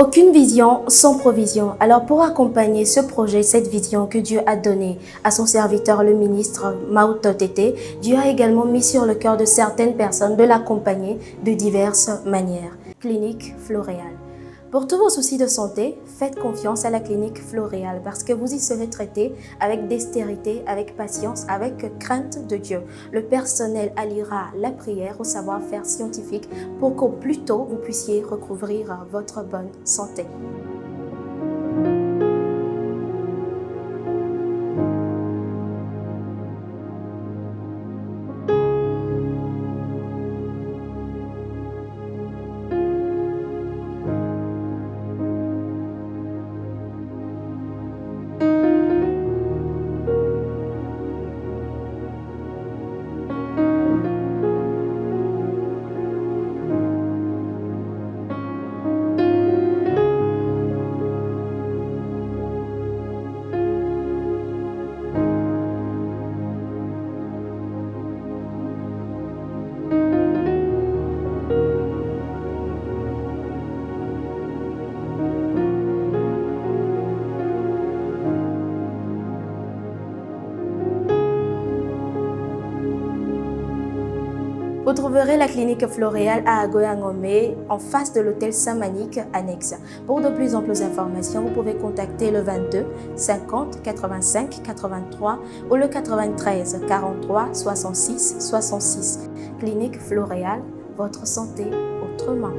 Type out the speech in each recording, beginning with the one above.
Aucune vision sans provision. Alors pour accompagner ce projet, cette vision que Dieu a donnée à son serviteur, le ministre Mao Totete, Dieu a également mis sur le cœur de certaines personnes de l'accompagner de diverses manières. Clinique Floréal. Pour tous vos soucis de santé, faites confiance à la clinique Floréal parce que vous y serez traité avec dextérité, avec patience, avec crainte de Dieu. Le personnel alliera la prière au savoir-faire scientifique pour qu'au plus tôt vous puissiez recouvrir votre bonne santé. Vous trouverez la clinique Floréal à Agoya-Ngomé, en face de l'hôtel Saint-Manique annexe. Pour de plus amples informations, vous pouvez contacter le 22 50 85 83 ou le 93 43 66 66. Clinique Floréal, votre santé autrement.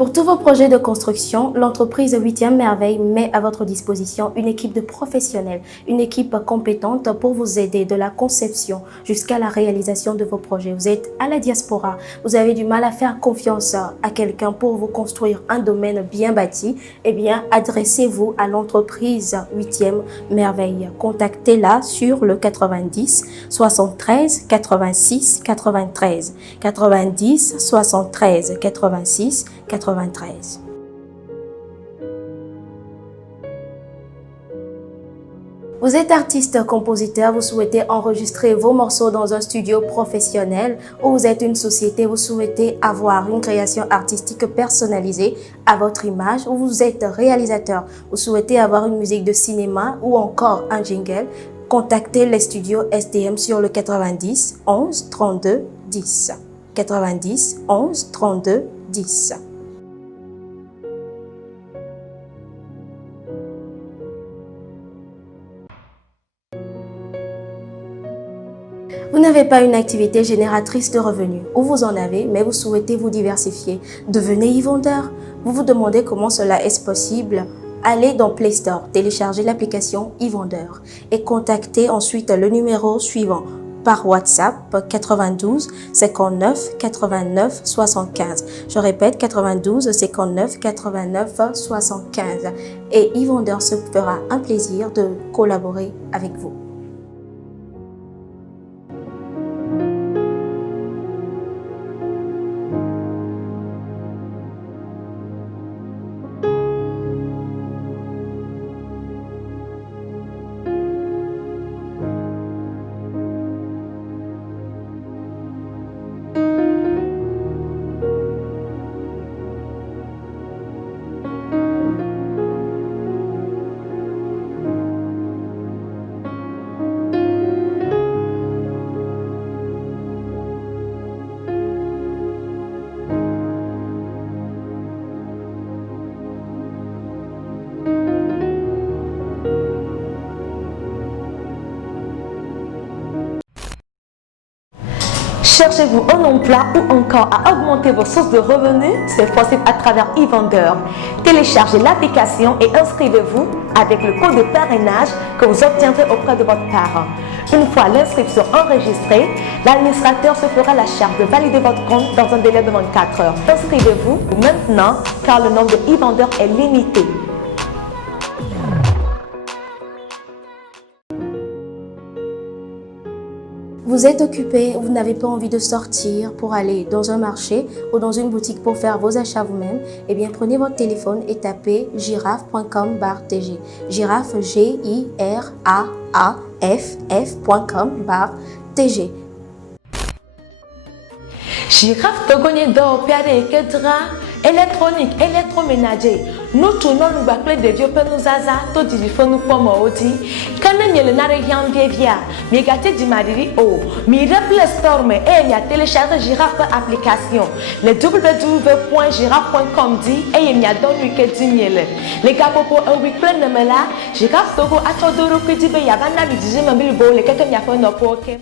Pour tous vos projets de construction, l'entreprise 8e Merveille met à votre disposition une équipe de professionnels, une équipe compétente pour vous aider de la conception jusqu'à la réalisation de vos projets. Vous êtes à la diaspora, vous avez du mal à faire confiance à quelqu'un pour vous construire un domaine bien bâti, eh bien, adressez-vous à l'entreprise 8e Merveille. Contactez-la sur le 90 73 86 93, 90 73 86 93. Vous êtes artiste, compositeur, vous souhaitez enregistrer vos morceaux dans un studio professionnel ou vous êtes une société, vous souhaitez avoir une création artistique personnalisée à votre image ou vous êtes réalisateur, vous souhaitez avoir une musique de cinéma ou encore un jingle, contactez les studios SDM sur le 90 11 32 10. 90 11 32 10. Vous n'avez pas une activité génératrice de revenus ou vous en avez mais vous souhaitez vous diversifier. Devenez e-vendeur. Vous vous demandez comment cela est possible. Allez dans Play Store, téléchargez l'application e-vendeur et contactez ensuite le numéro suivant par WhatsApp 92 59 89 75. Je répète 92 59 89 75 et e-vendeur se fera un plaisir de collaborer avec vous. Cherchez-vous un emploi ou encore à augmenter vos sources de revenus? C'est possible à travers e-vendeur. Téléchargez l'application et inscrivez-vous avec le code de parrainage que vous obtiendrez auprès de votre parent. Une fois l'inscription enregistrée, l'administrateur se fera la charge de valider votre compte dans un délai de 24 heures. Inscrivez-vous maintenant car le nombre de e-vendeurs est limité. Vous êtes occupé, vous n'avez pas envie de sortir pour aller dans un marché ou dans une boutique pour faire vos achats vous-même, eh bien prenez votre téléphone et tapez giraffe.com/tg. Giraffe GIRAAFF.com/tg. Giraffe Togonye d'or, Piade Kedra, électronique, électroménager. Nous tournons nous bâcler des vieux nous zaza, tout du fond nous pomme odi. Quand nous y a rien via, mais gâté du mariri o, mais Play Store mais y a téléchargé Giraffe application. Le www.giraffe.com dit et y a donné que du miel. Les gars pour un week-end de là, Giraffe Togo a trop de recours dit y a pas d'avis du même bilbo, les quelqu'un y a fait nos poker.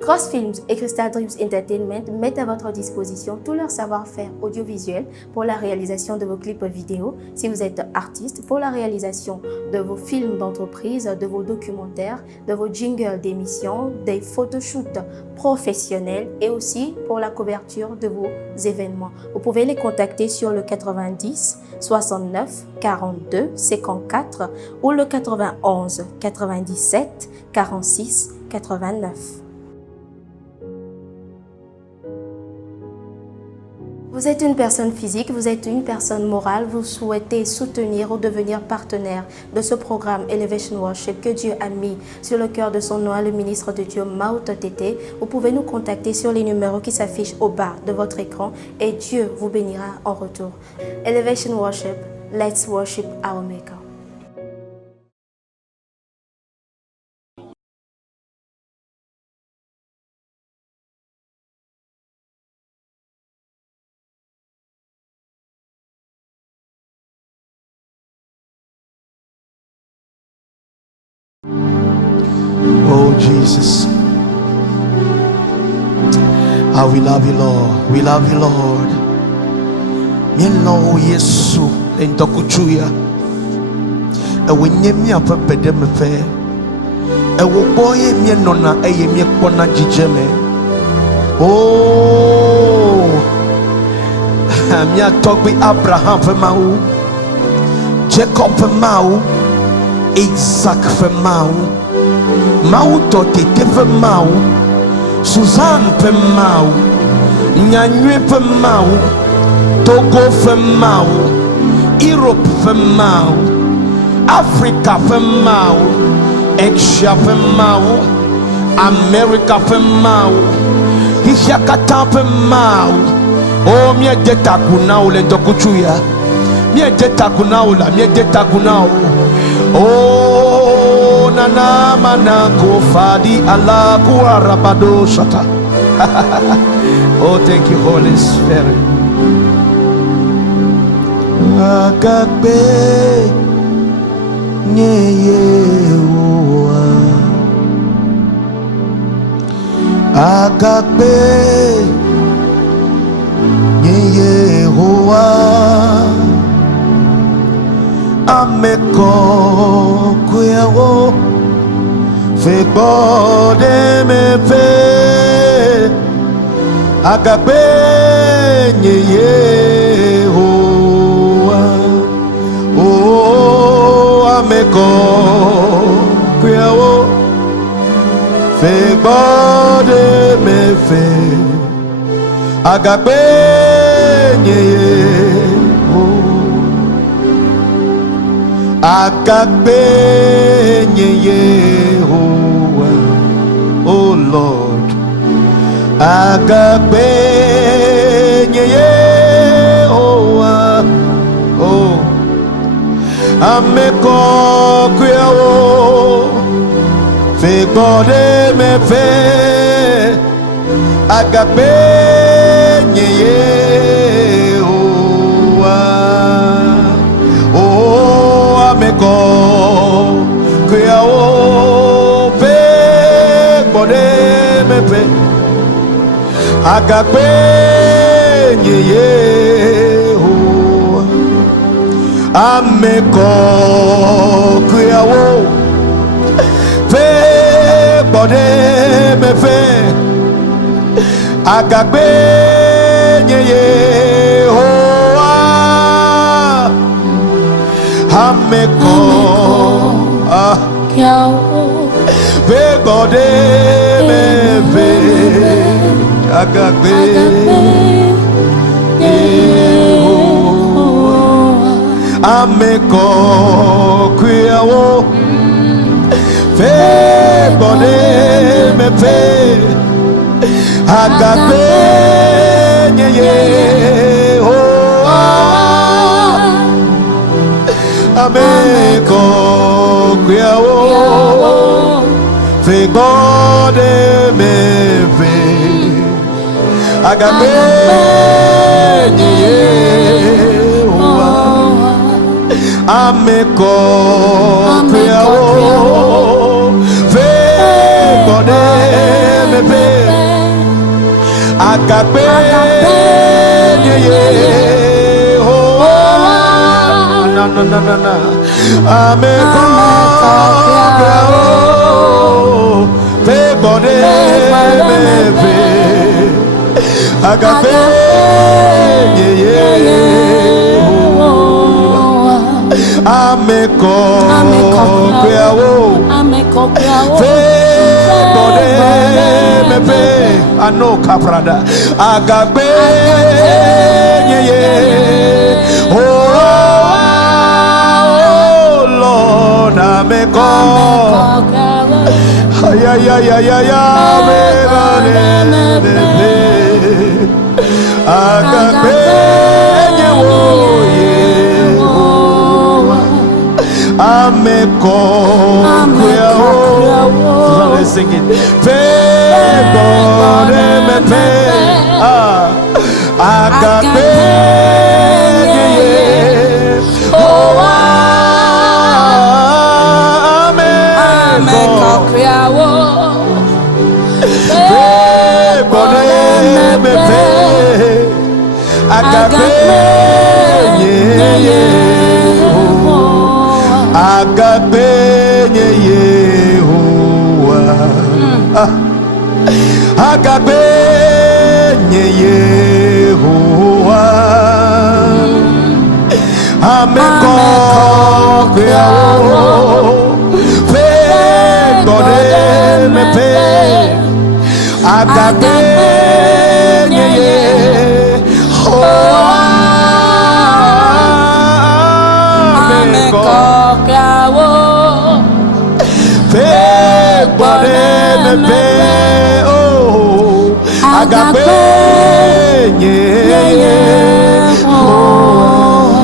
Cross Films et Crystal Dreams Entertainment mettent à votre disposition tout leur savoir-faire audiovisuel pour la réalisation de vos clips vidéo, si vous êtes artiste, pour la réalisation de vos films d'entreprise, de vos documentaires, de vos jingles d'émissions, des photoshoots professionnels et aussi pour la couverture de vos événements. Vous pouvez les contacter sur le 90 69 42 54 ou le 91 97 46 89. Vous êtes une personne physique, vous êtes une personne morale, vous souhaitez soutenir ou devenir partenaire de ce programme Elevation Worship que Dieu a mis sur le cœur de son nom, le ministre de Dieu, Maouta Tété. Vous pouvez nous contacter sur les numéros qui s'affichent au bas de votre écran et Dieu vous bénira en retour. Elevation Worship, let's worship our Maker. Oh Jesus, how we love you, Lord. We love you, Lord. Mieno Yesu entokuchuya. Ewe nyemi apepede mepe. Ewe boye mieno na eye miekpona jijeme. Oh, mia togbi Abraham fe mau, Jacob fe mau, Isaac fe mau. Mau Totete fe mau, Suzanne fe mau, Nyanywe fe mau, Togo fe mau, Europe fe mau, Africa fe mau, Asia fe mau, America fe mau, Isiakata fe mau. Oh mie deta kunao le dokuchuya, mie deta kunao la, mie deta kunao. Oh nana manako fadi ala kuarabado shata. Oh thank you Holy Spirit. Agakbe nyeyewa, agakbe nyeyewa. Ameko kuyawo fe bode me fe agape nyeye hoa. Oh ameko kuyawo fe bode me fe agape nyeye agape Yehovah, oh Lord, agape Yehovah, oh ameko kuyawo fe bode me fe agape Yehovah, oh ameko kuyawo pe bode me pe agape Yehovah, ameko kuyawo fe bode me fe agagbe nyeye hoa ameko fe bode me fe agagbe ameko kuyawo fe bode me fe agagbe nyeye hoa ameko kuyawo fe bode me fe agagbe nyeye hoa ameko kuyawo fe bode me fe agagbe nyeye hoa na ameko kuyawo fe bode me fe agagbe nyeye ameko kuyawo fe bode me fe ano kaprada agagbe nyeye oh Lord ameko ya me bode me agagbe nyewo ameko kuyawo. Let's sing it. Fe bode me fe agagbe nyeye oh ameko kuyawo fe bode me fe agagbe nyeye agagbe nyeye hoa agagbe nyeye hoa ameko kuyawo fe bode me fe agagbe nyeye hoa ameko fe bode me fe oh agagbe nyeye oh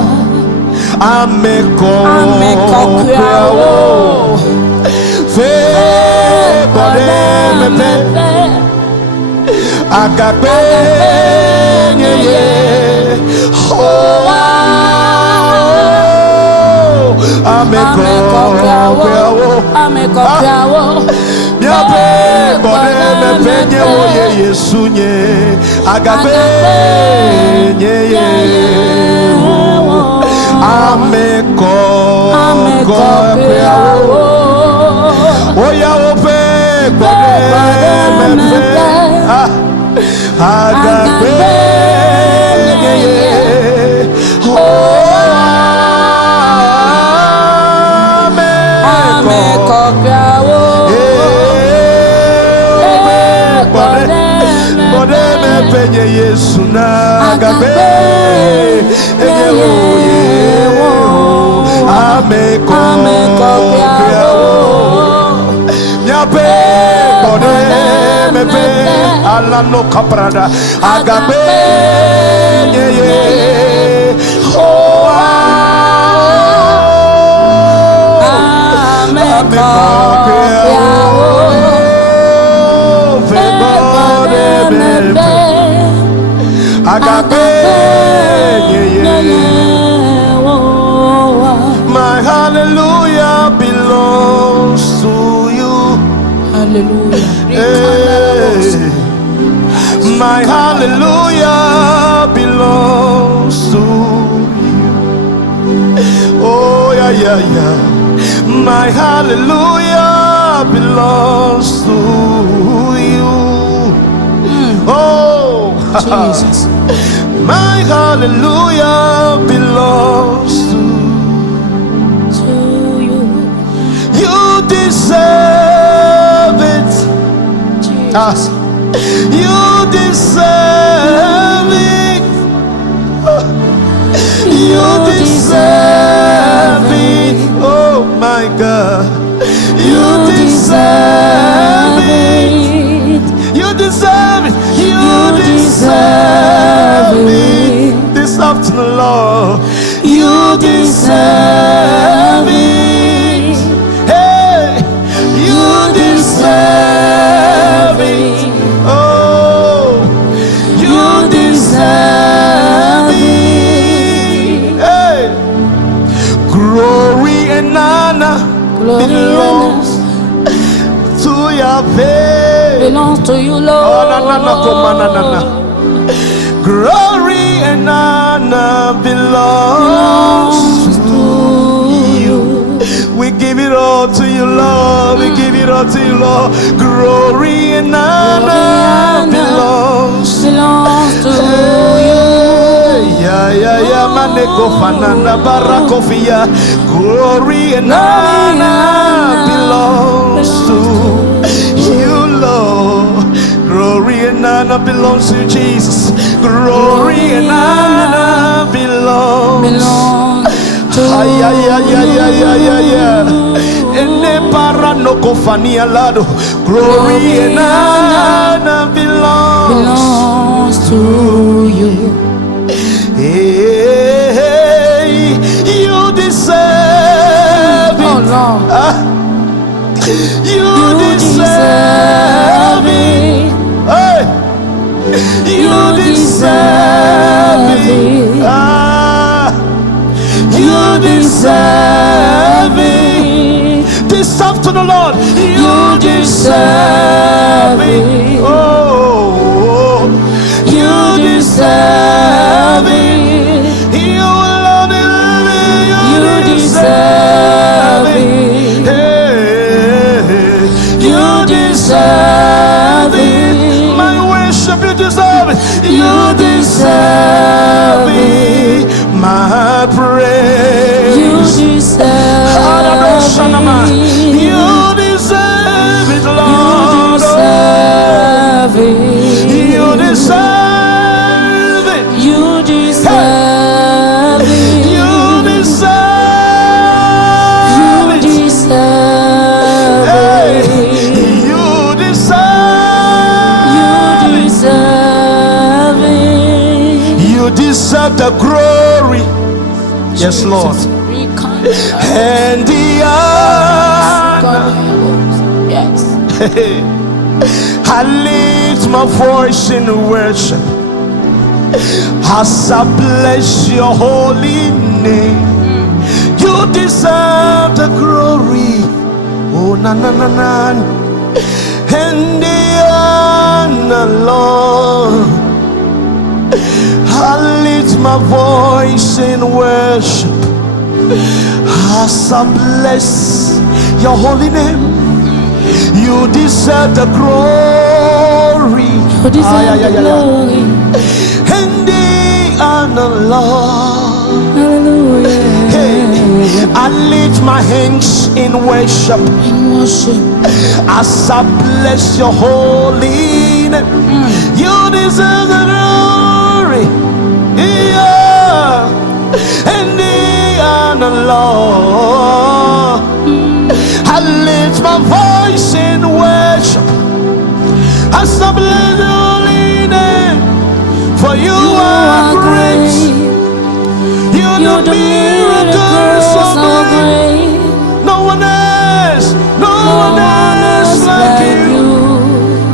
ameko kuyawo fe bode me fe agagbe nyeye oh ameko kuyawo nyabe bode me fe nyewo ye Yesu nye agagbe nyeye ameko kuyawo oyawo fe bode me fe agagbe nyeye oh ameko bode me penye Yesu na agagbe enye ameko kuyawo nyabe bode me pe alano kaprada agagbe nyeye oh ameko kuyawo fe bode me pe agagbe nyeye. My hallelujah belongs to you. Hallelujah. Hey. My hallelujah belongs to you. Oh, yeah, yeah, yeah. My hallelujah belongs to you. Oh, Jesus. my hallelujah belongs to you. you. Deserve it. Jesus. You deserve it. You deserve it. Oh my God. You deserve it. You deserve it. You deserve it. This afternoon, Lord. You deserve it. Hey, you deserve it. Oh, you deserve it. Hey, glory and honor belongs to Yahweh. Belongs to you, Lord. Oh, na. Glory and honor belongs to you. We give it all to you, Lord. We give it all to you, Lord. Glory and honor belongs to you. Yeah, maneko fanana barakofia. Glory and honor belongs to you, Lord. Glory and honor belongs to Jesus. Glory and honor belongs to yeah. Ene para no kofania lado. Glory and honor belongs to you. Hey, you deserve it. Oh Lord. You deserve it. Hey, you deserve it. You deserve it. This afternoon, Lord, you deserve it. Oh, you deserve it. You alone, you deserve it. Hey, you deserve it. My worship, you deserve it. You deserve it. My praise. You deserve it. You deserve it, Lord. You deserve it. You deserve it. You deserve it. You deserve it. You deserve Hey, it. you deserve You deserve it. You deserve the glory. Yes, Lord. And the honor. Yes. I lift my voice in worship as I bless your holy name. You deserve the glory. Oh, na. And the honor, Lord. I lift my voice in worship as I bless your holy name. You deserve the glory. You deserve the glory. And the honor, Lord. Hallelujah. Hey, I lift my hands in worship In worship. as I bless your holy name. You deserve the glory. Yeah. And the honor, Lord. I lift my voice in worship as I bless your holy name. For you are great. You do miracles so great. No one else like you.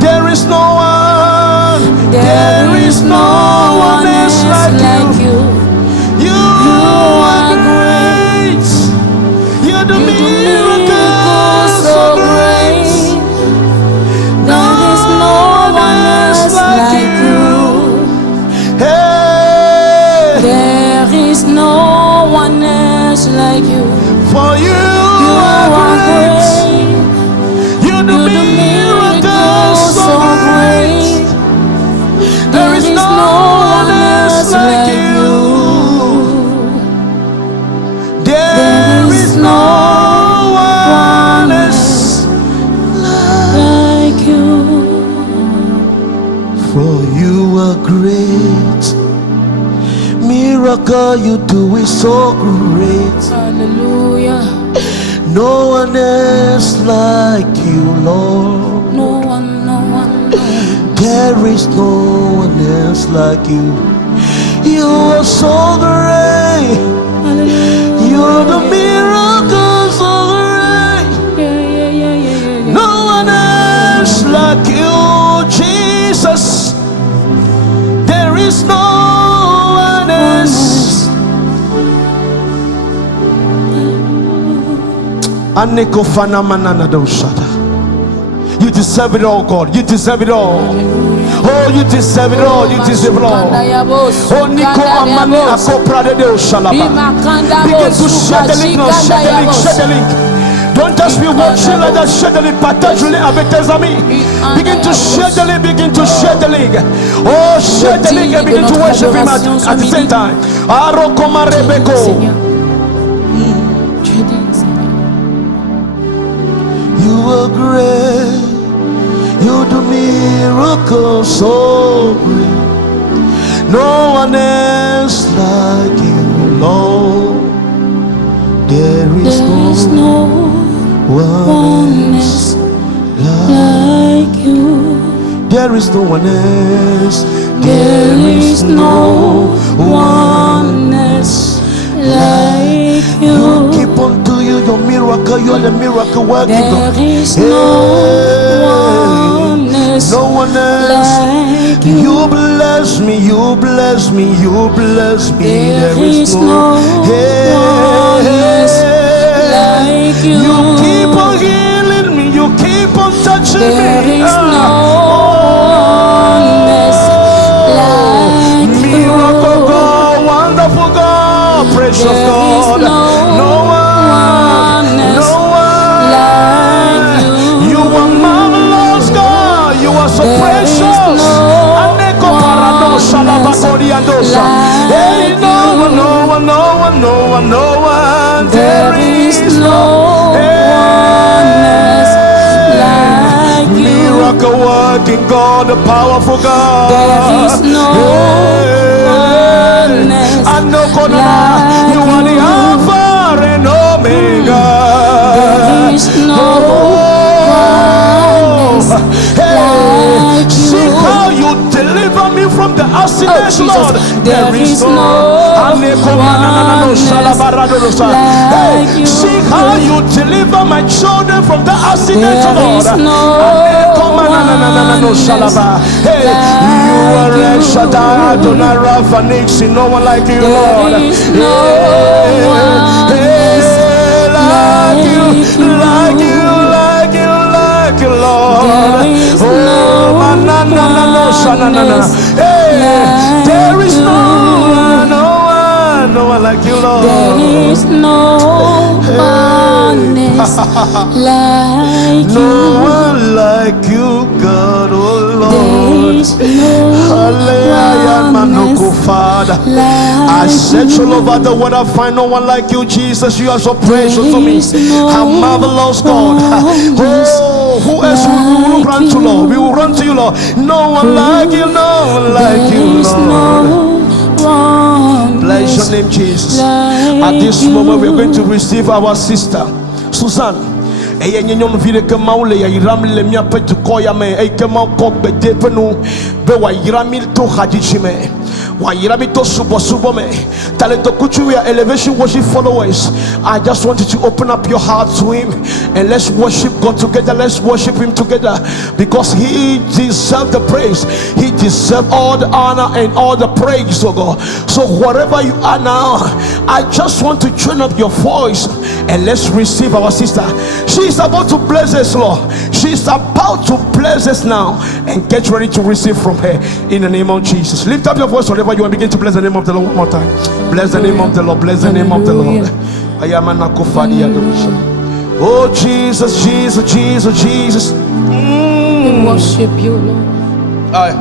There is no one. There is no one else like you. You are great. You do miracles so great. There is no one else like you. Hey, There is no one like you. For you You are are great. great. You do You do miracles miracles so great. There is no one else like you. There is no one else like you. for you are great. Miracle you do is so great. Hallelujah. No one else like you, Lord. No one, no one, no one. There is no one else like you. You are so great. Hallelujah. You're the miracle so great. Yeah. No one else like you, Jesus. There is no one else. Aneko fana manana doshada. You deserve it all, God. You deserve it all. Oh, you deserve it all. You deserve it all. Oh, Nico Amani Akopra de Oshalaba. Begin to share the link now. Share the link. Share the link. Don't just be watching like that. Share the link. Partage le avec tes amis. Begin to share the link. Begin to share the link. Oh, share the link and begin to worship Him at the same time. Arokoma Rebeko. You are great. You do miracles so great. No one else like you, Lord. There is no one else like you. There is no one else. There is no one else like You you. keep on doing your miracle. You are the miracle working God. There is no one else No one else. like you. You bless me. You bless me. You bless me. There is no one else like you. You keep on healing me. You keep on touching There me. is no one else like you. Miracle God, wonderful God, precious There is God. no one else no one like you. You are marvelous God. You are so There is precious. no Aneko parano shalabakori andosa. like Hey, no one, no one, no one, no one, no one. There is no one else like you. Miracle working God, the powerful God. There is no one else I know God, like you are the you. Alpha and Omega. There is no one else like See you. how you deliver me from the accident, Jesus. Lord. There is no one else like you. See how you deliver my children from the accident, There Lord. is no one else Hey, you are like El you. Shaddai, Adonai, Rapha, Nixie, no one like you, Lord. There is no one else like you, like you. like you, like you, Lord. There is no one else Hey, there is like no one like you, Lord. There is no one else like No you. one like you, God, oh Lord. There is no Hallelujah, one Manuku, else Father. I like search all you. over the world, I find no one like you, Jesus. You are so precious to me. is no How marvelous, God. one Oh, who else will like run to, Lord? We you. will run to you, Lord. No one like you, no one like There you, is Lord. no one Bless else your name, Jesus. like At this you. moment, we are going to receive our sister, Susan. Eye nyenyon vire ke maule ya iram le mia pe ko ya me e ke ma ko gbeje penu be wa iramil to hajichime wa irami to subo me talento kuchu ya elevation worship followers. I just want you to open up your heart to him and let's worship God together. Let's worship him together because he deserves the praise. He deserves all the honor and all the praise, oh God. So wherever you are now, I just want to turn up your voice and let's receive our sister. She's about to bless us, Lord. She's about to bless us now, and get ready to receive from her in the name of Jesus. Lift up your voice wherever you are. Begin to bless the name of the Lord one more time. Bless the name of the Lord. Bless the name of the Lord. Ayamana kofadi adoration. Oh Jesus, Jesus, Jesus, Jesus. We worship you, Lord. Aye.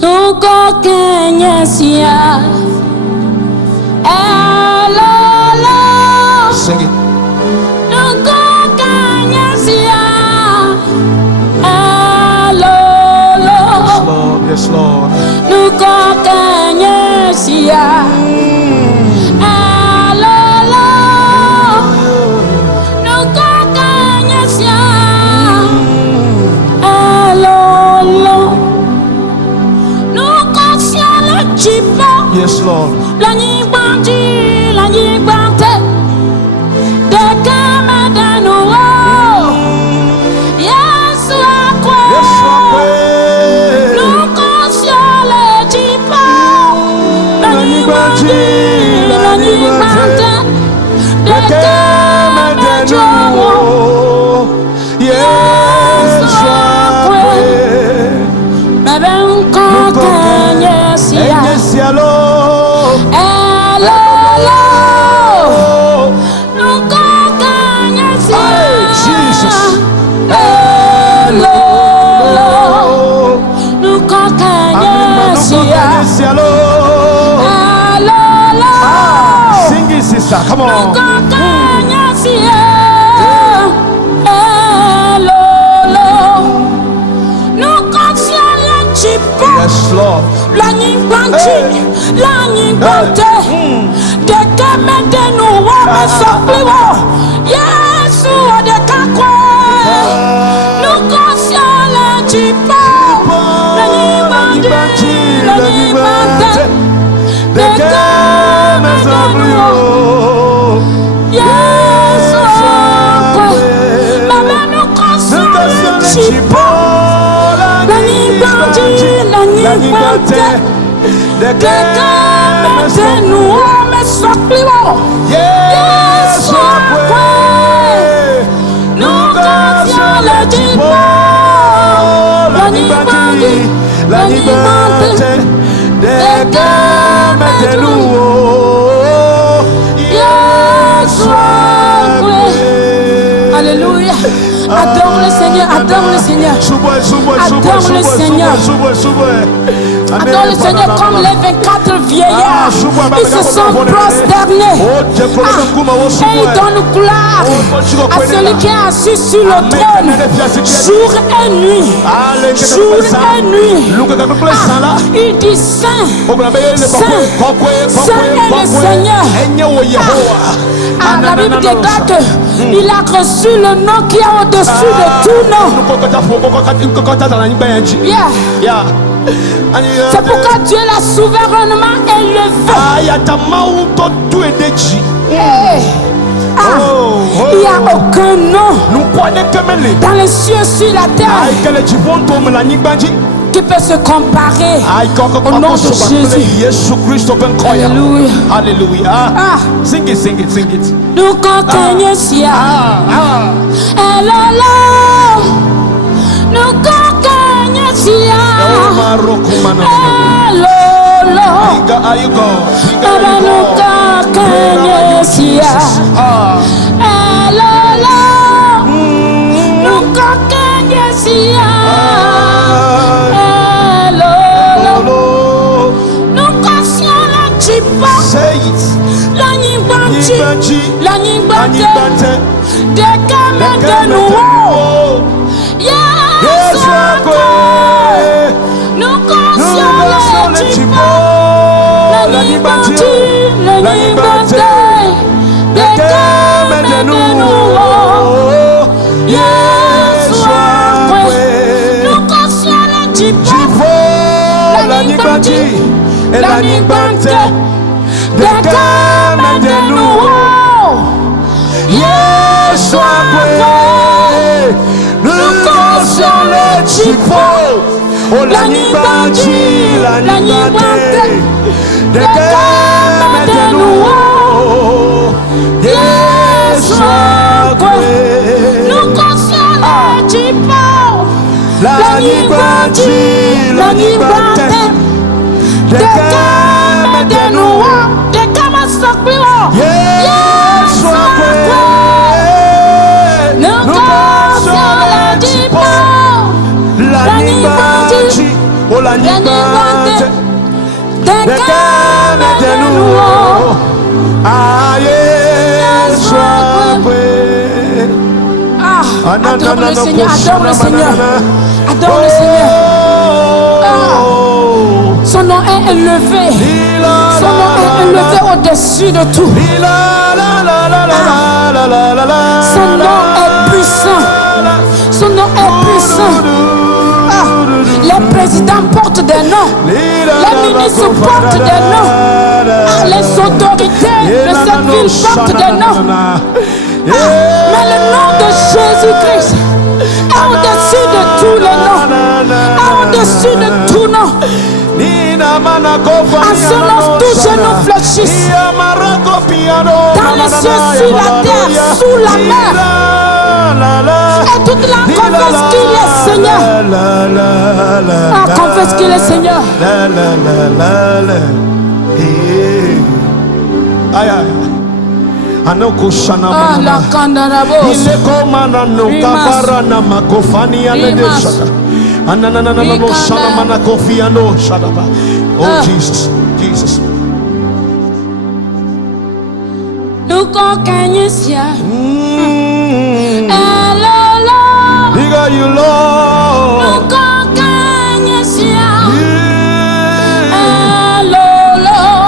Nuko kenyesia. Elolo. Sing it. Nuko kenyesia. Elolo. Yes, Lord. Yes, Lord. Nuko kenyesia. Elolo. Nuko kenyesia. Elolo. Nuko siale chipo. Yes, Lord. La nyibante. De kamadano. Yesu akwe. Yes, Lord. Nuko siale chipo. La nyibante. De kamadano. Yes, Lord. Bebe unko kenyesia. Elolo. Nuko kenyesia. Jesus. Elolo. Nuko kenyesia. Elolo. Sing it, sister. Come on. Nuko kenyesia. Elolo. Nuko siale chipo. Yes, Lord. La nyibante. De kemede nuwa mesopliwo. Yesu odekakwe. Nuko siale chipo. La nyibante. De kemede nuwa. Yesu akwe. Baba nuko siale chipo. La nyibante. De kemede nuwa mesopliwo. Yes, akwe. Nuko siale chipo. La nyibante. de kemede nuwo. Yes, akwe. Alléluia. Adore le Seigneur, adore le Seigneur. Adore le Seigneur. Adore le Seigneur comme les 24 vieillards. Ils se sont prosternés. Et ils donnent gloire à celui qui est assis sur le trône. Jour et nuit. Jour et nuit. Il dit Saint. Saint. Saint est le Seigneur. La Bible déclare qu'il a reçu le nom qui est au-dessus de tout nom. Yeah. C'est pourquoi Dieu l'a souverainement élevé. Il n'y a aucun nom dans les cieux, sur la terre, qui peut se comparer au nom de Jésus. Alléluia. Alléluia. Sing it, sing it, sing it. Nous contenons Elolo. Nous contenons Elolo. Nous contenons Elolo. Nous contenons Elolo. Nous conscions la chipa. La nyibante. De kemede nuwo. Yes, nous conscions la chipa. La nyibante. De kemede nuwo. Yes, nous conscions la chipa. La nyibante. De kemede nuwo. Yes, nous conscions le chipo. Oh, la nyibante. De kemede nuwo. Yes, nous conscions le chipo. la nyibante. De kemede nuwo. Yesu akwe nukoso letipo lanimbaji olanyibante dekame denuo Yesu akwe. Adore le Seigneur, adore le Seigneur, adore le Seigneur. Son nom est élevé, son nom est élevé au-dessus de tout. Son nom est puissant, son nom est puissant. Les présidents portent des noms, les ministres portent des noms, les autorités de cette ville portent des noms. Mais le nom de Jésus-Christ est au-dessus de tous les noms, est au-dessus de tout nom. À ce nom, tous genoux fléchissent. Dans les cieux, sur la terre, sous la mer. Et toute la confesse qu'il est Seigneur. Confesse qu'il est Seigneur. Anoko shana la kandarabos. Ile komana no kabara na makofani ane shaka. Anana no shana mana kofi ando shadaba. Oh Jesus, Jesus. Nuko kanyisia. Elolo. Diga you Lord. Nuko kanyisia.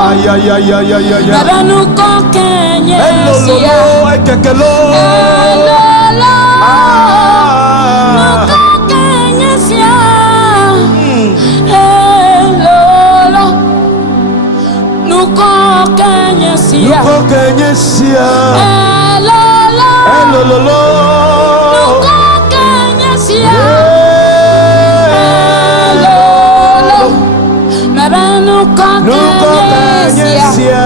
Ay ay ay ay ay ay. Baba nuko kanyisia. Elolo ekekelo. Elolo. Nuko kanyisia. Elolo. Nuko kanyisia. Nuko kanyisia. Elolo. Elolo. Nuko kanyisia. Elolo. Baba nuko kanyisia.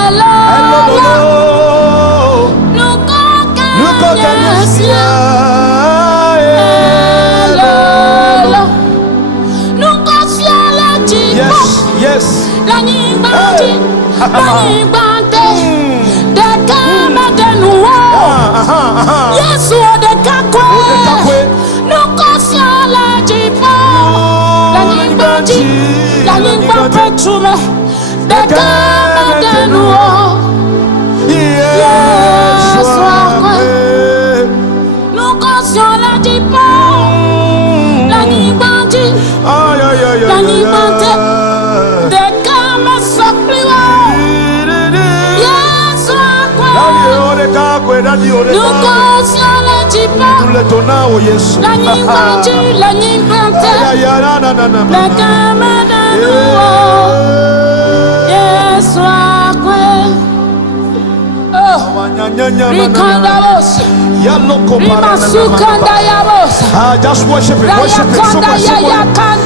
Elolo. Nuko kanyisia. Elolo. Nuko siala jibo. Yes. La nyingbanti. La nyingbante. Dekame denuwo. Yesu odekakwe. Nuko siala jibo. La nyingbanti. La nyingbanti tume. Dekame denuwo. Yesu akwe. Nuko siala jibo. La nyingbanti. La nyingbanti. Dekame sopliwa. Yesu akwe. Nuko siala jibo. La nyingbanti. La nyingbanti. Dekame denuwo. Yesu akwe. Rikandabos. Rimasukanda yabos. Just worship it, worship it.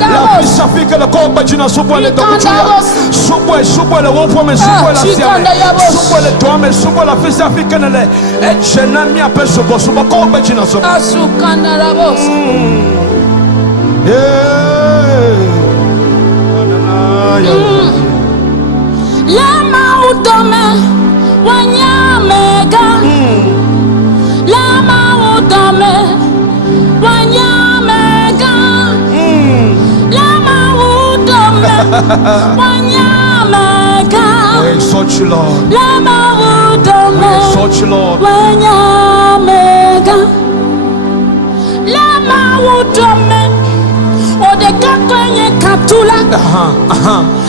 La fissa fica la copa jina subwa le dokuchua. Subwa le wopome subwa la siame. Subwa le tuame subwa la fissa fica le echena mi ape subwa subwa copa jina subwa. Asukanda rabos. Lama utome wanyamega. Lama utome wanyamega. Lama utome wanyamega. We exalt you, Lord. Lama utome We exalt you, Lord. wanyamega. Lama utome odeka kwenye katula.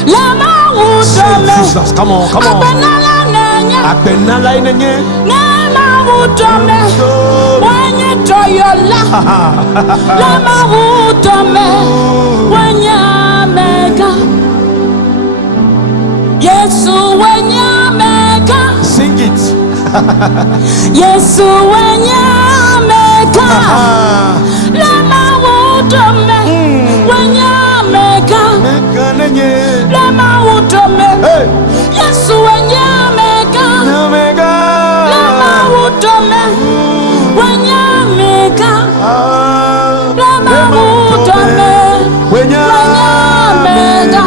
Lama utome Jesus, come on, come on. abenala nenye. Apenala inenye. Lama utome wenye toyola. Lama utome wanyamega. Yesu wanyamega. Sing it. Yesu wanyamega. Lama utome wanyamega. Mekanenye. Lama utome Hey. Yesu wanyamega. Namega. Lama utome wanyamega. Lama utome wanyamega.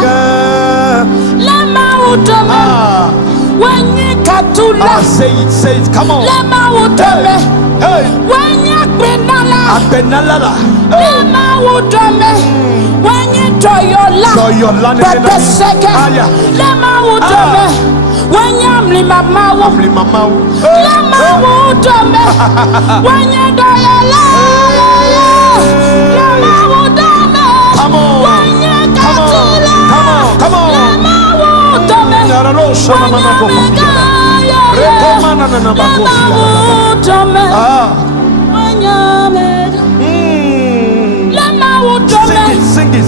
Lama utome katula. Say it, come on. Lema udome. Hey. Wanya benala. Abenalala. Lema udome. Wanya toyola. Bebe seke. Lema udome. Wanya mlima mawu. Lema udome. Wanya doyola. Lema udome. Wanya katula. Come on. Lema udome. Wanya mega. Sing it.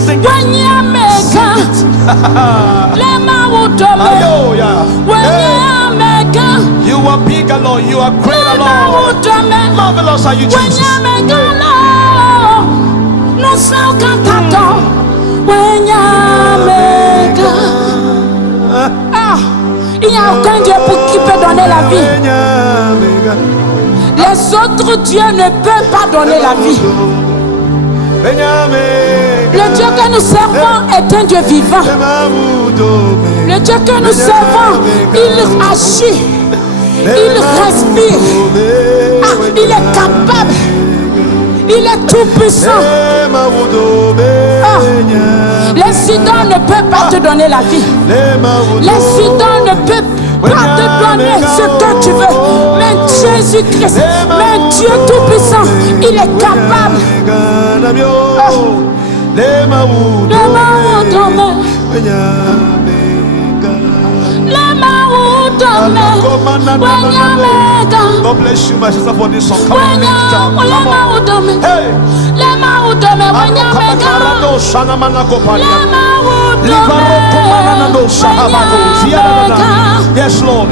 You are bigger, Lord. You are greater, Lord. Marvelous are you, Jesus. Il n'y a aucun Dieu qui peut donner la vie. Les autres dieux ne peuvent pas donner la vie. Le Dieu que nous servons est un Dieu vivant. Le Dieu que nous servons, il agit, il respire. Il est capable, il est tout puissant. Les idoles ne peuvent pas te donner la vie. Les idoles ne peuvent pas te donner ce que tu veux. Mais Jésus-Christ, mais Dieu tout-puissant, il est capable. God bless you, my sister, for this song. Come on, yes, Lord.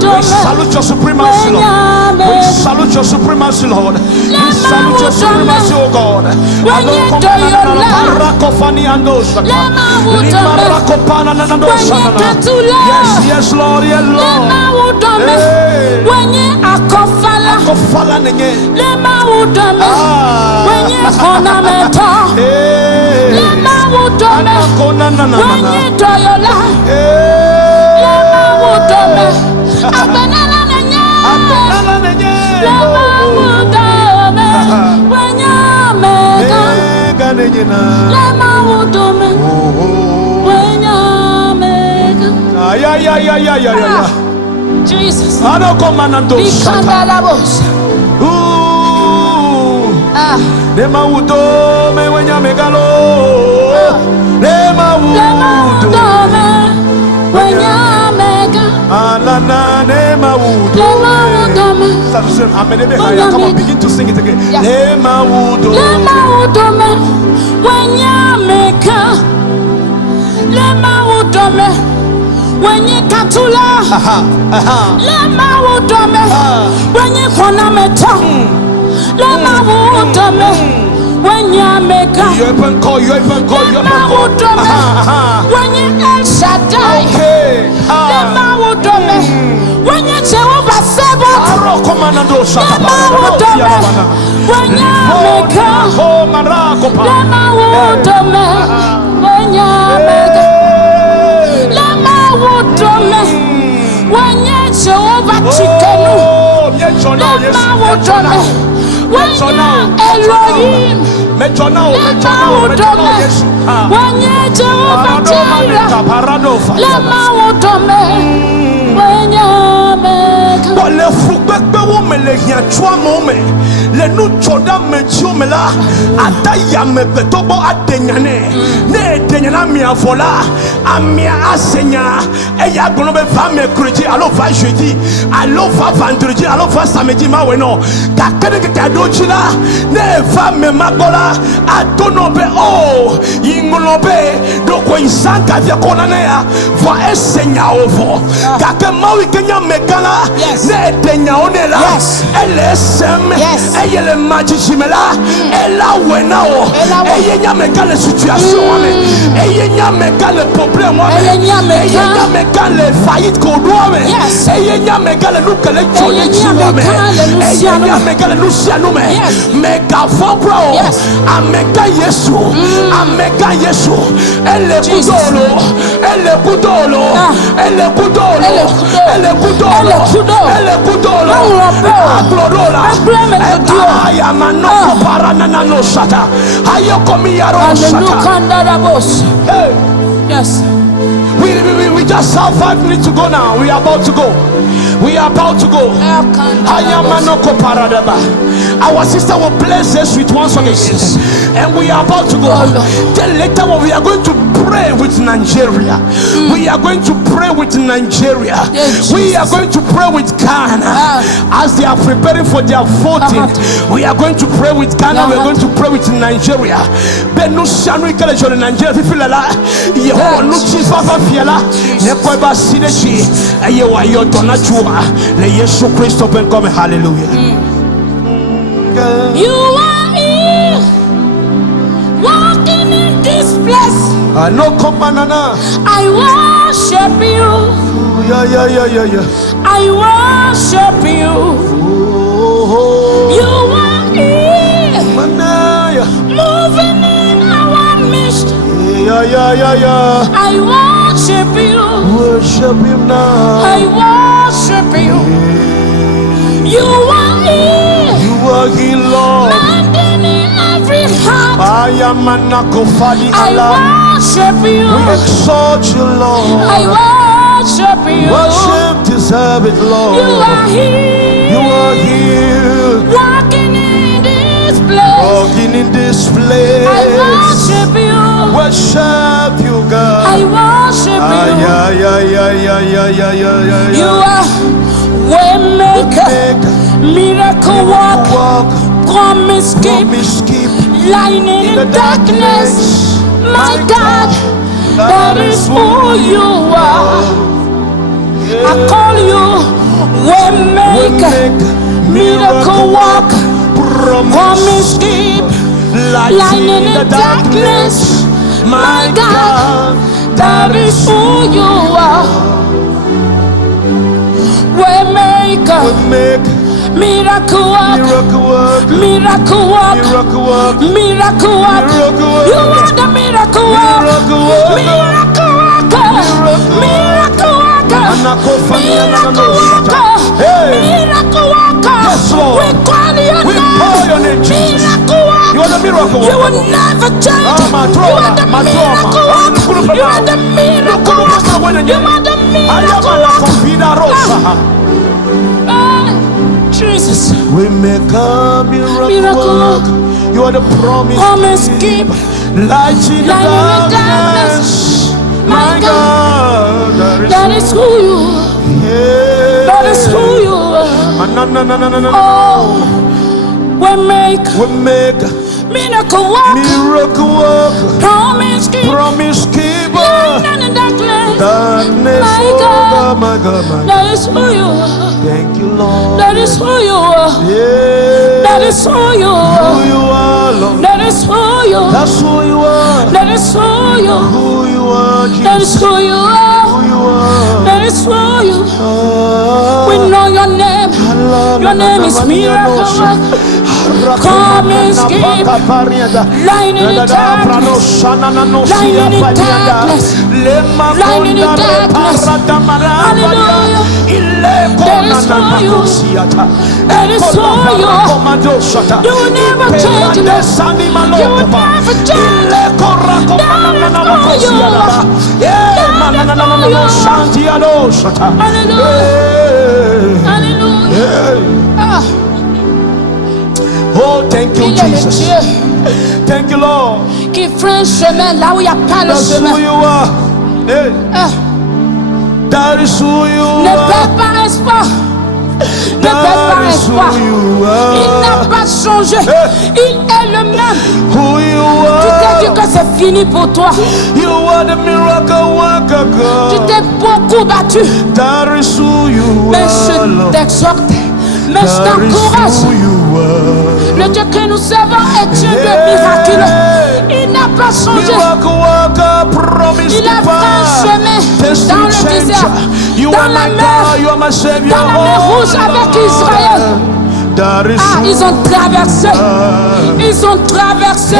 We salute your supremacy, Lord. We salute your supremacy, Lord. We salute your supremacy, oh God. Yes, Lord. Jesus. Lema udome wenya megalo. Lema udome wenya mega. Alana lema udome. Come on, begin to sing it again. Yes. Lema udome wenya mega. Lema udome wenya katula. Lema udome wenya kona meta. Lema udome wenya mega. You even call. Lema udome wenya El Shaddai. Lema udome wenya Jehovah Sabaoth. Lema udome wenya mega. Lema udome wenya mega. Lema udome wenya Jehovah Chikenu. Lema udome wenya Elohim. Lema udome wenya Jehovah Jireh. Lema udome wenya mega. Le frugbekbe wo me le hiatua mo me le nu choda me tio me la ataya me betobo adenyane ne denyana mi avola amia asenya eya gbono be va mercredi alo va jeudi alo va vendredi alo va samedi ma we no ka kede ke adochi la ne va me magola atono be o ingolo be do ko insanga via konana ya va esenya ovo ka ke mawi kenya megala ne denya onela ele sem ele majishimela ela wenao eyenya megala situation ame eyenya megala problème ame eyenya megala faillite ko do ame eyenya megala lukale choye chiwame eyenya megala luciano me mega vobro amega yesu ele kudolo Elle est couteau. Yes. We just have 5 minutes to go now. We are about to go. Our sister will bless us with one song again. And we are about to go. Then later on, we are going to pray with Nigeria. We are going to pray with Nigeria. We are going to pray with Ghana. As they are preparing for their voting, we are going to pray with Ghana. We are going to pray with Nigeria. Hallelujah. You are here, walking in this place. I worship you. I worship you. You are here, moving in our midst. I worship you. Worship him now. I worship you. You are here. You are here, Lord. Mending in every heart. I worship you. We exalt you, Lord. I worship you. Worship deserve it, Lord. You are here. You are here. Walking in this place. Walking in this place. I worship you. Worship you, God. I worship you. You are Waymaker, miracle walk, promise keep, light in the darkness. My God, that is who you are. I call you Waymaker, miracle walk, promise keep, light in the darkness. My God, that is who you are. Waymaker, miracle walk, miracle walk. You are the miracle walk, miracle walker, miracle walker, miracle walker. We call your name, miracle walker. You are the miracle walker. You will never change. You are the miracle walker. You are the miracle walker. You are the miracle walker. Jesus, we make a miracle walk. You are the promise keep, light in the darkness. My God, that is who you are. Yeah. That is who you are. Oh, we make miracle walk, promise keep, light in the darkness. My God, that is who you are. Thank you, Lord. That is who you are. Yeah. That is who you are. Who you are, Lord. That is who you are. That's who you are. That is who you are. Who you are, Jesus. That is who you are. Who you are. That is who you are. We know your name. Your name is Miracle. Promise keep, light in the darkness, light in the darkness, light in the darkness. Hallelujah. That is who you are. That is who you are. You will never change it. You will never change. That is who you are. Hallelujah. Hallelujah. Oh, thank you, Jesus. Thank you, Lord. Qui ferait un chemin là où il n'y a pas le That's chemin. who you are. Hey. That is who you are. Ne perds pas espoir. Ne perds pas espoir. Il n'a pas changé. Il est le même. Who you Tu t'es are. dit que c'est fini pour toi. You are the miracle worker, God. Tu t'es beaucoup battu. That is who you Mais are, je Lord. t'exhorte. Mais je That is t'encourage. who you are. Le Dieu que nous servons est Dieu de miraculeux. Il n'a pas changé. Miracle worker, promise Il a fait un chemin dans le désert, dans la mer, dans la mer rouge avec Israël. Ah, ils ont traversé. Ils ont traversé.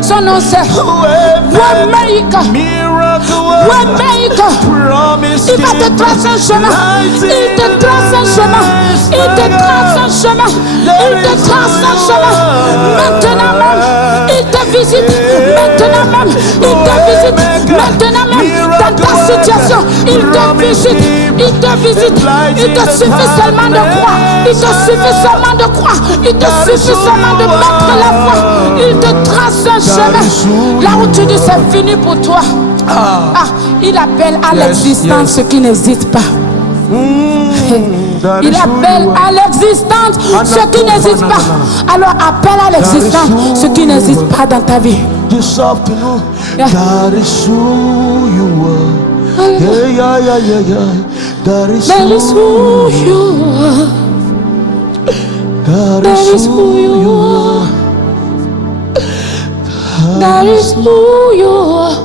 Son nom c'est Waymaker. Waymaker. Il va te tracer un chemin. Il te trace un chemin. Il te trace un chemin. Il te trace un chemin. Maintenant même, il te visite. Maintenant même, il te visite. Maintenant même, dans ta situation, il te visite. Il te visite. Il te suffit seulement de croire. Il te suffit seulement de croire. Il te suffit seulement de mettre la foi. Il te trace un chemin. Là où tu dis c'est fini pour toi. Il appelle à l'existence ce qui n'existe pas. Il appelle à l'existence ce qui n'existe pas. Alors appelle à l'existence ce qui n'existe pas dans ta vie. This afternoon, that is who you are. That is who you are. That is who you are. That is who you are.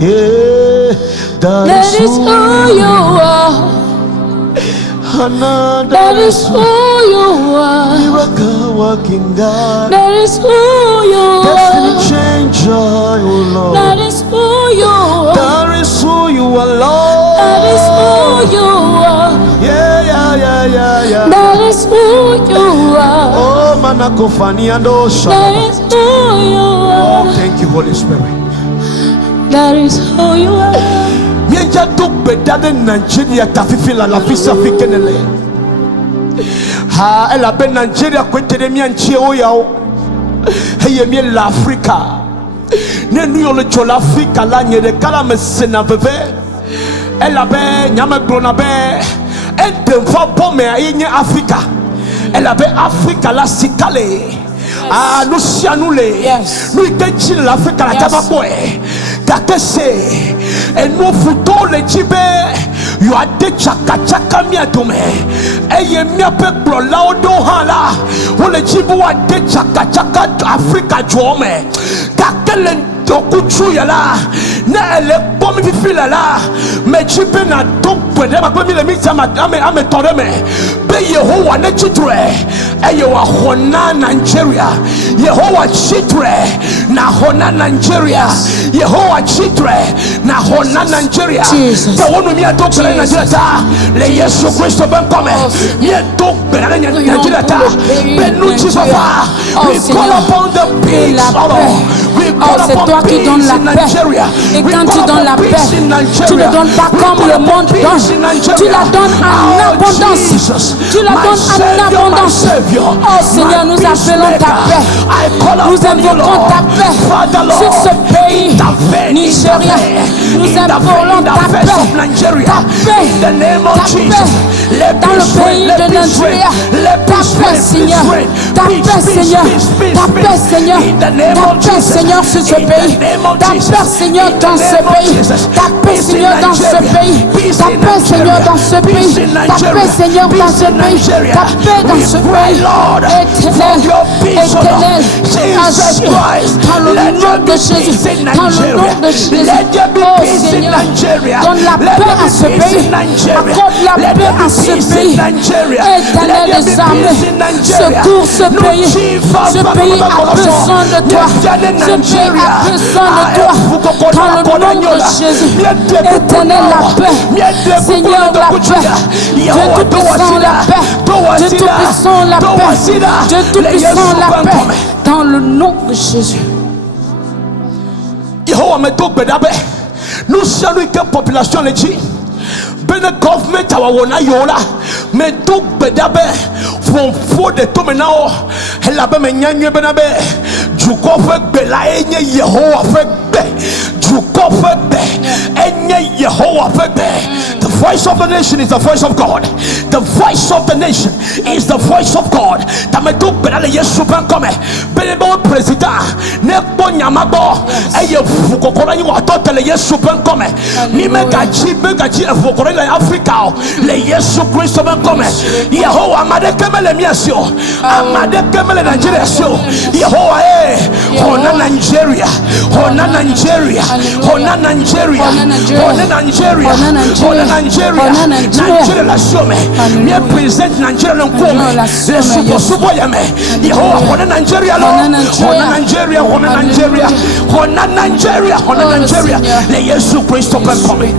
Yeah, that is who you are. That is who you are. Miracle working God. That is who you Destiny are. changer, oh Lord. That is who you are. That is who you are, Lord. That is who you are. Yeah. That is who you are. Oh, Manakofani and That Osha. is who you Oh, are. thank you, Holy Spirit. That is who you are. Mienja tuk bedade Nigeria tafifi la fisa fikenele. Ha, elle appelle Nigeria kwetede mianchi oyao. Heye mie l'Africa. Ne nous le chol Africa la nye de kala me senaveve. Elle appelle nyame glonabe. Elle devant pomme a yenye Africa. Elle appelle Africa la sikale. Ah, nous sianoule. Nous ite l'Africa la tabakoe. Kakese. Et nous foutons les tibets. You are de chaka miatome. Eye miape la odo hala. Ou les tibou a de chaka Africa jome. Kakele dokuchu yala. Ne ele pomi fifile la. Me chipe na tok pwede. Bakwe mi le mixi ame toreme. Be Yehowa ne chitre. Eye wa hona Nigeria. Yehowa chitre. Na hona Nigeria. Yehowa chitre. Na hona Nigeria. Te wonu mi atok pele Nigeria ta. Le Yesu Christo ben kome. Mi atok pele Nigeria ta. Benu chisofa. We call upon the peace of Lord. C'est toi qui donnes la paix. Et quand tu donnes la paix, tu ne donnes pas comme le monde donne. Tu la donnes en abondance. Tu la donnes en abondance. Oh Seigneur, nous appelons ta paix. Nous invoquons ta paix sur ce pays Nigeria. Nous implorons ta paix. Ta paix. Ta paix dans le pays de Nigeria. Ta paix, Seigneur. Ta paix, Seigneur. Ta paix, Seigneur. Ta paix, Seigneur, sur ce pays. Ta paix, Seigneur, dans ce pays. Ta paix, Seigneur, dans ce pays. Ta paix, Seigneur, dans ce pays. Ta paix, Seigneur, dans ce pays. Ta paix dans ce pays. Éternel, dans le nom de Jésus. Dans le nom de Jésus. Oh Seigneur, donne la paix à ce pays. Accorde la paix à ce pays. Éternel des armées, secours ce pays. Ce pays a besoin de toi. Ce pays a besoin de toi. Dans le nom de Jésus. Éternel, la paix. Seigneur, la paix. Dieu tout-puissant, la paix. Dieu tout-puissant, la paix. Dieu tout-puissant, la paix. Dans le nom de Jésus. Yehowa me tok bedabe. Nous saluons que population le dit. Ben government awa wona yola. Me tok bedabe. Fon fo de to menao. Hela be menyanwe benabe. Juko fe bela enye Yehowa fe be. Juko fe be. Enye Yehowa fe be. The voice of the nation is the voice of God. The voice of the nation is the voice of God. Tametu bedale Yesu ben come. Benebo president ne nyamabo. Eye fukokora yi wa totele Yesu ben come. Mi megachi fukokora in Africa. Le Yesu Christo ben come. Yehowa amade kemele miasio. Amade kemele Nigeria sio. Yehowa hona Nigeria. Hona Nigeria. Hona Nigeria. Hona Nigeria. Hona Nigeria. Nigeria la shome. Me present Nigeria no come. Le subo yame. Yehowa hona Nigeria lo. Hona Nigeria. Hona Nigeria. Hona Nigeria. Hona Nigeria. Le Yesu Christo ben come.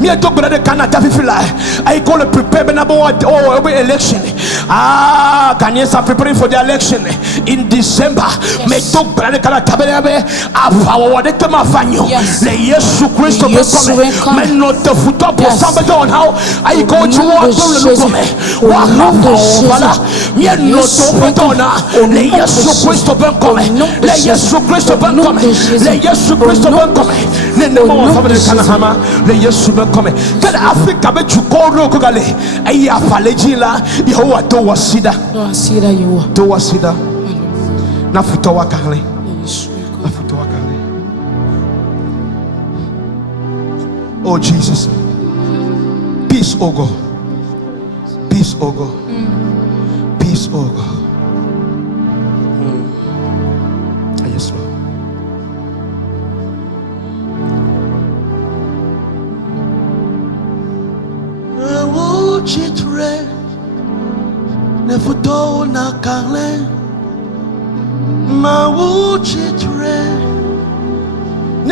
Me talk about the Canada feel I call it prepare every election. Ghanaians are preparing for the election in December. Me talk about the Canada le Yesu Kristo bekome me no te futo pour somebody on how I go to work le come wa voilà me no te futo na le Yesu Kristo bekome le Yesu Kristo bekome le Yesu Kristo bekome ne ne mo fa de kana hama le Yesu bekome kada Africa be chuko ro ko gale ayi afaleji la Yehowa to wasida Yehowa to wasida na futo wa kale na futo wa kale. Oh Jesus, peace, oh God, peace, oh God, peace, oh God. Yes, Lord. Chitre, ne futo na kale. Chitre, chitre,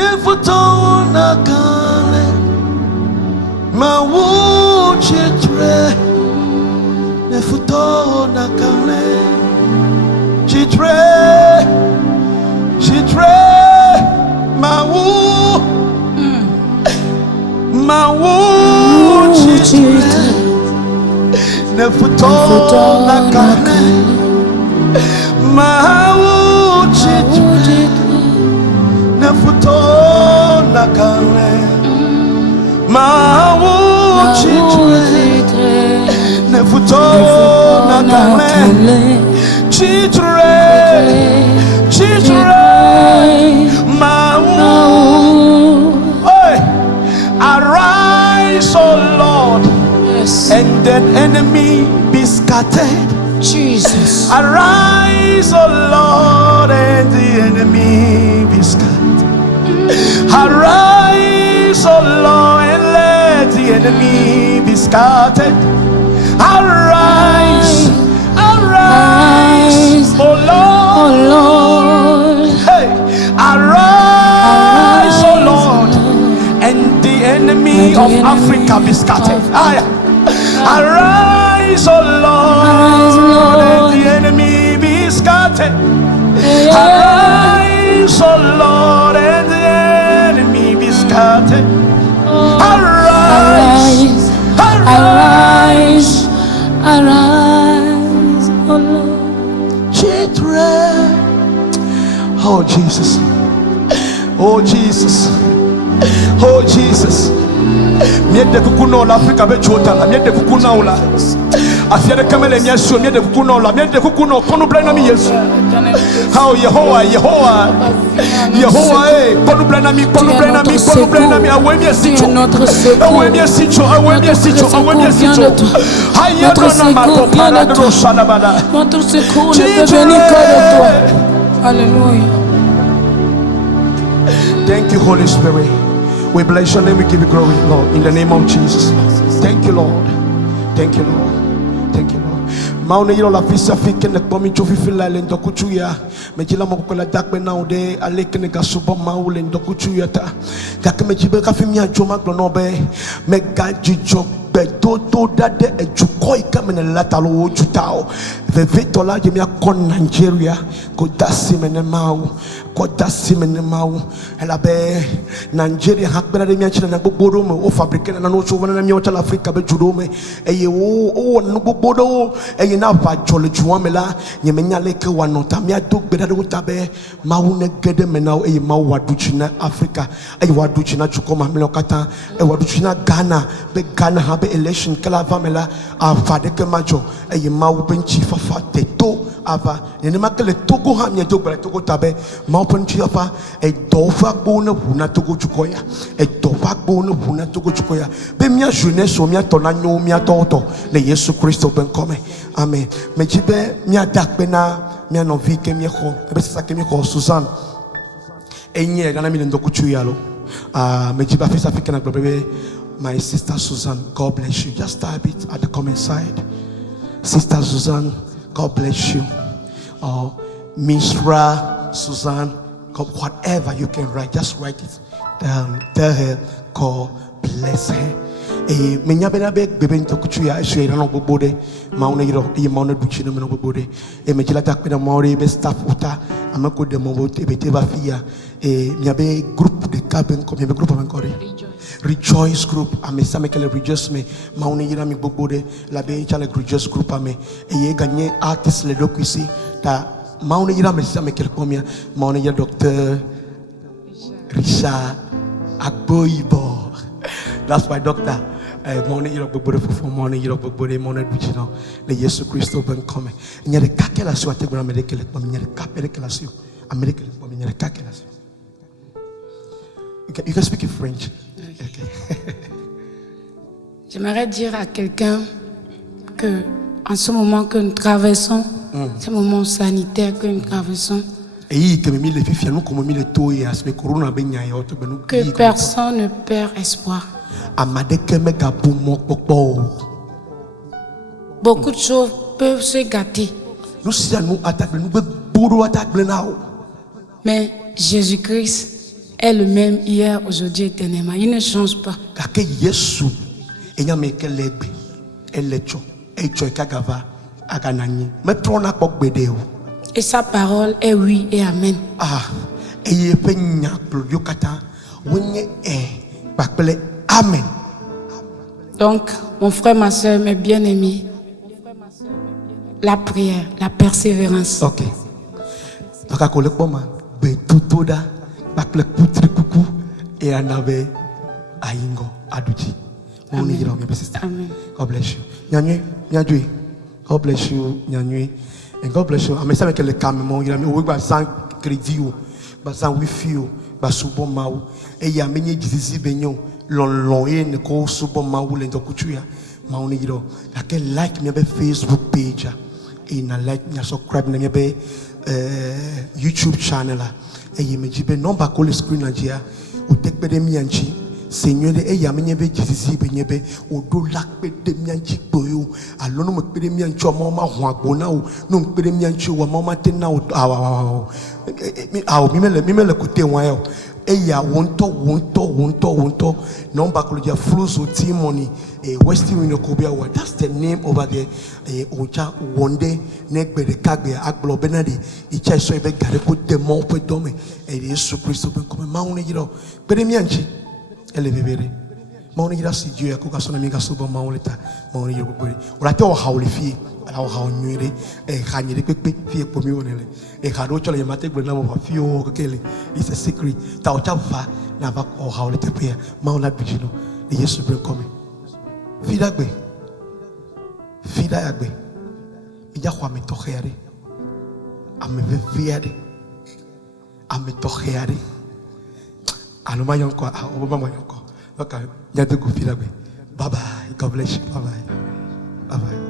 chitre, ne futo na kale. Chitre, ne futo na kale. Chitre, ne futo na kale. Chitre, chitre, arise, oh Lord, and that enemy be scattered. Jesus, arise, oh Lord, and the enemy be scattered. Arise, oh Lord, and let the enemy be scattered. Arise, arise, oh Lord, hey, arise, oh Lord, and the enemy of Africa be scattered. Arise, oh Lord, and the enemy be scattered. Arise, oh Lord, and the enemy be scattered. Arise, arise, arise, oh Lord. Oh Jesus, oh Jesus, oh Jesus. Miede kukuna la Afrika be chota la miede kukuna ola. Afiere kamele miaso miede kukuna ola miede kukuna kono blana mi Yesu. How Yehowa kono blana mi awe mi sicho. Awe mi sicho. Notre secours vient de toi. Notre secours ne peut venir que de toi. Alléluia. Thank you, Holy Spirit. We bless your name. We give you glory, Lord, in the name of Jesus. Thank you, Lord. Thank you, Lord. Thank you, Lord. Maune yiro la fisa fike ne komi chofi fila le ndokuchu ya mejila mokola dakbe na ode aleke ne gasubo maule ndokuchu ya ta gake mejibe kafi mi ajoma glonobe mega jijo bedodo dade ejukoi kamene latalo ojutao vevetola jemia kon Nigeria ko dasi mene mau elabe Nigeria hakbena de miachina na gbogboro me o fabrique na no so na mi o tala Africa be judo me eye o no gbogboro eye na va jole juamela nyemenya leke wanota mi adog beda de utabe mau ne gede me na eye mau waduchina Africa eye waduchina chukoma me lokata e waduchina Ghana be Ghana have election kala vamela afade ke majo eye mau benchi fafa teto ava ne makele togo ha mi dog beda togo tabe mau penchi afa e dofa bona huna togo chukoya e dofa bona huna togo chukoya be mia jeunesse o mia tonanyo mia toto le Yesu Kristo ben come amen me jibe mia dakbe na mia no vike mia ho be sasa ke mia ho Susan enye gana mi ndo kuchu yalo me jibe afisa fike na bebe my sister Susan, God bless you. Just type it at the comment side. Sister Susan, God bless you. Misra Susan, God, whatever you can write, just write it down. Tell her, God bless her. Menya bena be bebe ntokutu ya so ira no gbogbo mauna yiro mauna duchi no no gbogbo me jilata kwena maure be staff uta amako de mo be te ba fia menya be group de cabin ko me group amen rejoice group ame samekele rejoice me mauna yira mi gbogbo la be chale rejoice group ame gagner artist le dokwisi ta mauna yira me samekele komia mauna yira docteur Richard Agboibo. That's my doctor. Morning you look good for morning you look good morning which you know the Jesus Christ open come. And yet the kakela so I take when medical for me the kakela so American for me the kakela. You can speak in French. Okay. J'aimerais dire à quelqu'un que en ce moment que nous traversons, ce moment sanitaire que nous traversons, que personne ne perd espoir. Beaucoup de choses peuvent se gâter. Mais Jésus-Christ est le même hier, aujourd'hui, éternellement. Il ne change pas. Et sa parole est oui et amen. Donc, mon frère, ma soeur, mes bien-aimés, la prière, la persévérance. Ok. Amen. God bless you. Nyanyui. God bless you. Nyanyui. And God bless you. I'm saying que le cameraman, il a mis au web sans crédit ou, sans wifi ou, subo mau. Et il y a mené d'ici benyo, long et ne ko subo mau le dokuchuya. Mau ni giro. Laquelle like me Facebook page. Et na like me subscribe na me YouTube channel. Et il me dit ben non pas le screen na dia. Ou tek be de mianchi. Seigneur e ya menye be jisisi be nyebe odo lakpe de mianchi boyo alono mo pede mianchi o ma ho agbona o no mo pede mianchi o ma tena o mi mele kute wan yo e ya wonto number ko dia flows o timoni Western Union Kobia. That's the name over there. Ocha wonde nekbe de kagbe agbo benade icha so be gare ko de mo pe dome e Yesu Kristo ben come ma un yiro pede mianchi ele bebere mauni gira si Dieu yakuka sona minga sobo mauleta mauni yogo bori urate o hawle fi ala o hawo nyere khanyere pepe fi pomi onele khado chola yamate gbe na mo fi o kele it's a secret ta o chafa na ba o hawle tepe maula bijino de Yesu bre come fida yagbe ija kwa me tokhare ame veviade ame tokhare Aloma yonko, Obama yonko. Okay, bye bye. God bless you. Bye bye.